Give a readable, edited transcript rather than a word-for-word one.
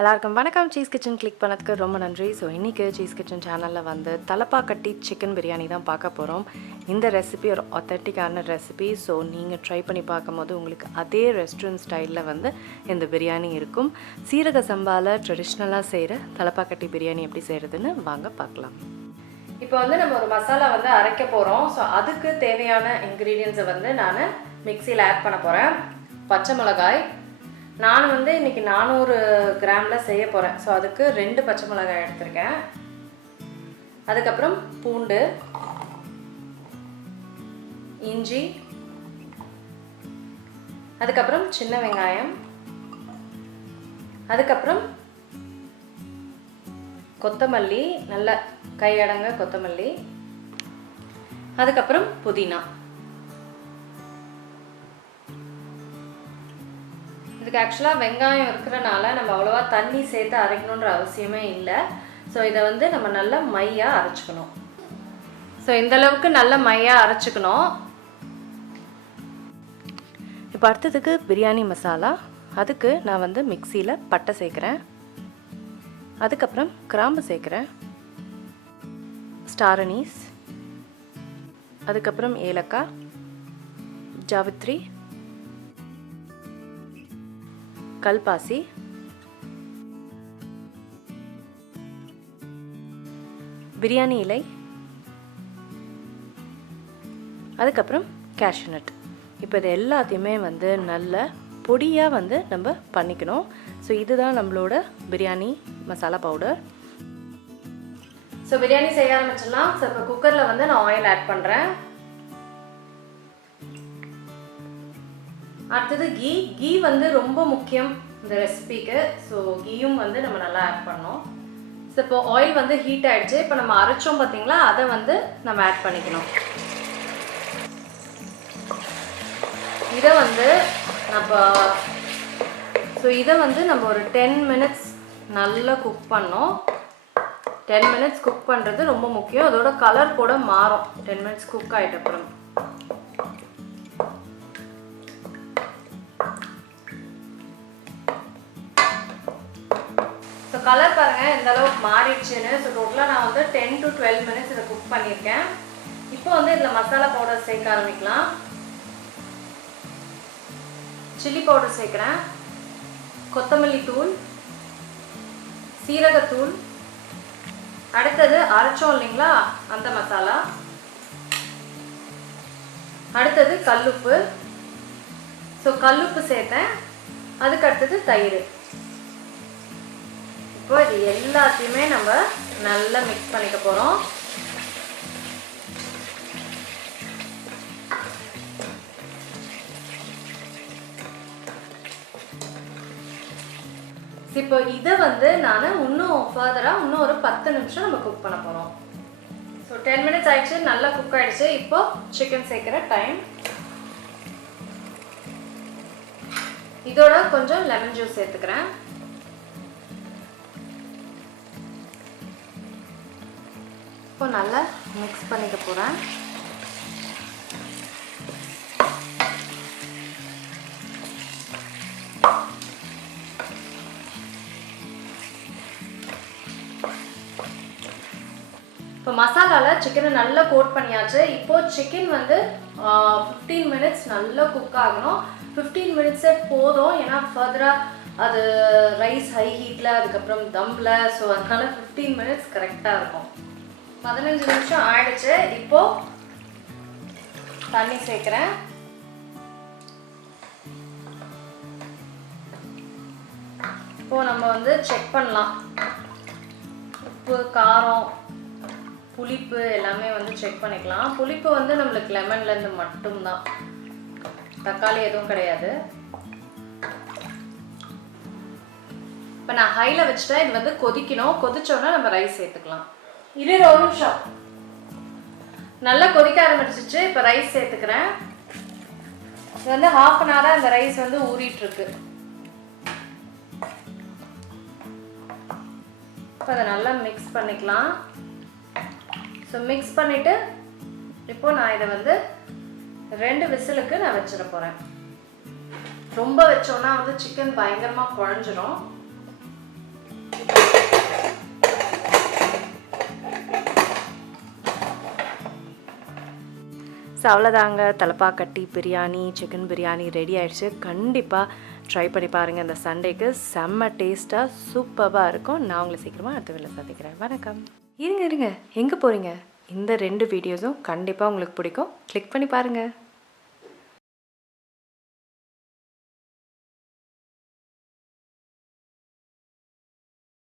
எல்லாருக்கும் வணக்கம். Cheese kitchen click பண்ணதுக்கு ரொம்ப நன்றி. ஸோ இன்றைக்கி சீஸ் கிச்சன் சேனலில் வந்து தலப்பாக்கட்டி சிக்கன் பிரியாணி தான் பார்க்க போகிறோம். இந்த ரெசிபி ஒரு ஆத்தென்டிக்கான ரெசிபி. ஸோ நீங்கள் ட்ரை பண்ணி பார்க்கும்போது உங்களுக்கு அதே ரெஸ்டாரண்ட் ஸ்டைலில் வந்து இந்த பிரியாணி இருக்கும். சீரக சம்பாவில் ட்ரெடிஷ்னலாக செய்கிற தலப்பாக்கட்டி பிரியாணி எப்படி செய்கிறதுன்னு வாங்க பார்க்கலாம். இப்போ வந்து நம்ம ஒரு மசாலா வந்து அரைக்க போகிறோம். ஸோ அதுக்கு தேவையான இன்க்ரீடியன்ஸை வந்து நான் மிக்சியில் ஆட் பண்ண போகிறேன். பச்சை மிளகாய் நான் வந்து இன்றைக்கி 400 கிராமில் செய்ய போகிறேன். ஸோ அதுக்கு 2 பச்சை மிளகாய் எடுத்திருக்கேன். அதுக்கப்புறம் பூண்டு, இஞ்சி, அதுக்கப்புறம் சின்ன வெங்காயம், அதுக்கப்புறம் கொத்தமல்லி, நல்ல கையடங்க கொத்தமல்லி, அதுக்கப்புறம் புதினா. இதுக்கு ஆக்சுவலாக வெங்காயம் இருக்கிறனால நம்ம அவ்வளோவா தண்ணி சேர்த்து அரைக்கணுன்ற அவசியமே இல்லை. ஸோ இதை வந்து நம்ம நல்லா மையாக அரைச்சிக்கணும். ஸோ இந்தளவுக்கு நல்ல மையாக அரைச்சிக்கணும். இப்போ அடுத்ததுக்கு பிரியாணி மசாலா. அதுக்கு நான் வந்து மிக்சியில் பட்டை சேர்க்குறேன், அதுக்கப்புறம் கிராம்பு சேர்க்குறேன், ஸ்டார் அனீஸ், அதுக்கப்புறம் ஏலக்காய், ஜாவித்ரி, கல்பாசி, பிரியாணி இலை, அதுக்கப்புறம் கேஷ்யூ நட். இப்போ இது எல்லாத்தையுமே வந்து நல்ல பொடியாக வந்து நம்ம பண்ணிக்கணும். ஸோ இதுதான் நம்மளோட பிரியாணி மசாலா பவுடர். ஸோ பிரியாணி செய்ய ஆரம்பிச்சிடலாம். ஸோ இப்போ குக்கரில் வந்து நான் ஆயில் ஆட் பண்ணுறேன். அடுத்தது கீ வந்து ரொம்ப முக்கியம் இந்த ரெசிபிக்கு. ஸோ கீயும் வந்து நம்ம நல்லா ஆட் பண்ணோம். ஸோ இப்போ ஆயில் வந்து ஹீட் ஆகிடுச்சு. இப்போ நம்ம அரைச்சோம் பார்த்தீங்களா, அதை வந்து நம்ம ஆட் பண்ணிக்கணும். இதை வந்து நம்ம ஒரு 10 மினிட்ஸ் நல்லா குக் பண்ணோம். 10 மினிட்ஸ் குக் பண்ணுறது ரொம்ப முக்கியம். அதோட கலர் கூட மாறும் 10 மினிட்ஸ் குக் ஆகிட்ட அப்புறம். ஸோ கலர் பாருங்கள் எந்த அளவுக்கு மாறிடுச்சுன்னு. ஸோ டோட்டலாக நான் வந்து 10 to 12 மினிட்ஸ் இதை குக் பண்ணியிருக்கேன். இப்போ வந்து இதில் மசாலா பவுடர் சேர்க்க ஆரம்பிக்கலாம். சில்லி பவுடர் சேர்க்குறேன், கொத்தமல்லி தூள், சீரகத்தூள், அடுத்தது அரைச்சோம் இல்லைங்களா அந்த மசாலா, அடுத்தது கல்லுப்பு. ஸோ கல்லுப்பு சேர்த்தேன், அதுக்கு அடுத்தது தயிர். இப்போ இது எல்லாத்தையுமே நம்ம நல்லா மிக்ஸ் பண்ணிக்க போகிறோம். இப்போ இதை வந்து நான் இன்னும் ஒரு 10 நிமிஷம் நம்ம குக் பண்ண போகிறோம். ஸோ 10 மினிட்ஸ் ஆயிடுச்சு, நல்லா குக் ஆகிடுச்சு. இப்போ சிக்கன் சேர்க்குற டைம். இதோட கொஞ்சம் லெமன் ஜூஸ் சேர்த்துக்கிறேன். இப்போ நல்லா மிக்ஸ் பண்ணிக்க போகிறேன். இப்போ மசாலாவில் சிக்கனை நல்லா கோட் பண்ணியாச்சு. இப்போது சிக்கன் வந்து 15 மினிட்ஸ் நல்லா குக் ஆகணும். 15 மினிட்ஸே போதும். ஏன்னா ஃபர்தராக அது ரைஸ் ஹை ஹீட்டில், அதுக்கப்புறம் தம்பில். ஸோ அதனால 15 மினிட்ஸ் கரெக்டாக இருக்கும். 15 நிமிஷம் ஆயிடுச்சு. இப்போது தண்ணி சேர்க்குறேன். இப்போது நம்ம வந்து செக் பண்ணலாம். உப்பு, காரம், புளிப்பு எல்லாமே வந்து செக் பண்ணிக்கலாம். புளிப்பு வந்து நம்மளுக்கு லெமன்லேருந்து மட்டும்தான், தக்காளி எதுவும் கிடையாது. இப்போ நான் ஹையில் வச்சுட்டேன். இது வந்து கொதிக்கணும். கொதிச்சோன்னா நம்ம ரைஸ் சேர்த்துக்கலாம். இது ஒரு நிமிஷம் நல்லா கொதிக்க ஆரம்பிச்சிச்சு. இப்போ ரைஸ் சேர்த்துக்கிறேன். இது வந்து 1/2 அன் ஹவராக இந்த ரைஸ் வந்து ஊறிட்டுருக்கு. இப்போ அதை நல்லா மிக்ஸ் பண்ணிக்கலாம். ஸோ மிக்ஸ் பண்ணிவிட்டு இப்போது நான் இதை வந்து 2 விசிலுக்கு நான் வச்சிட போகிறேன். ரொம்ப வச்சோன்னா வந்து சிக்கன் பயங்கரமாக குழஞ்சிரும். ஸோ அவ்வளோதாங்க, தலப்பாக்கட்டி பிரியாணி, சிக்கன் பிரியாணி ரெடி ஆயிடுச்சு. கண்டிப்பாக ட்ரை பண்ணி பாருங்கள். இந்த சண்டேக்கு செம்ம டேஸ்ட்டாக சூப்பராக இருக்கும். நான் உங்களை சீக்கிரமாக அடுத்த வீடியோவில் சந்திக்கிறேன். வணக்கம். இருங்க எங்கே போகிறீங்க? இந்த 2 வீடியோஸும் கண்டிப்பாக உங்களுக்கு பிடிக்கும். கிளிக் பண்ணி பாருங்கள்.